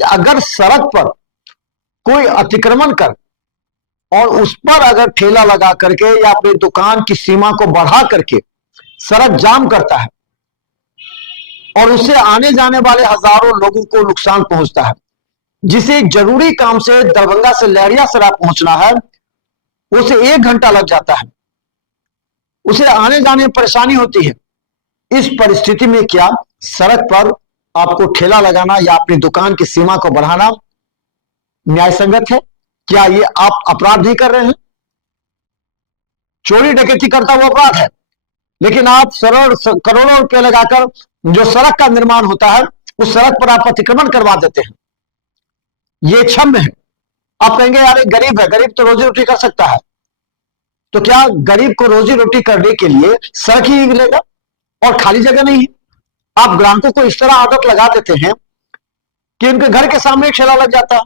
कि अगर सड़क पर कोई अतिक्रमण कर और उस पर अगर ठेला लगा करके या अपनी दुकान की सीमा को बढ़ा करके सड़क जाम करता है और उससे आने जाने वाले हजारों लोगों को नुकसान पहुंचता है, जिसे एक जरूरी काम से दरभंगा से लहरियासराय पहुंचना है, उसे 1 घंटा लग जाता है, उसे आने जाने में परेशानी होती है। इस परिस्थिति में क्या सड़क पर आपको ठेला लगाना या अपनी दुकान की सीमा को बढ़ाना न्याय संगत है? क्या ये आप अपराध नहीं कर रहे हैं? चोरी डकैती करता हुआ अपराध है, लेकिन आप करोड़ों रुपए लगाकर जो सड़क का निर्माण होता है उस सड़क पर आप अतिक्रमण करवा देते हैं। ये क्षम्य है। आप कहेंगे यार गरीब है, गरीब तो रोजी रोटी कर सकता है, तो क्या गरीब को रोजी रोटी करने के लिए सड़क ही मिलेगा और खाली जगह नहीं है? आप ग्राहकों को इस तरह आदत लगा देते हैं कि उनके घर के सामने एक ठेला लग जाता है,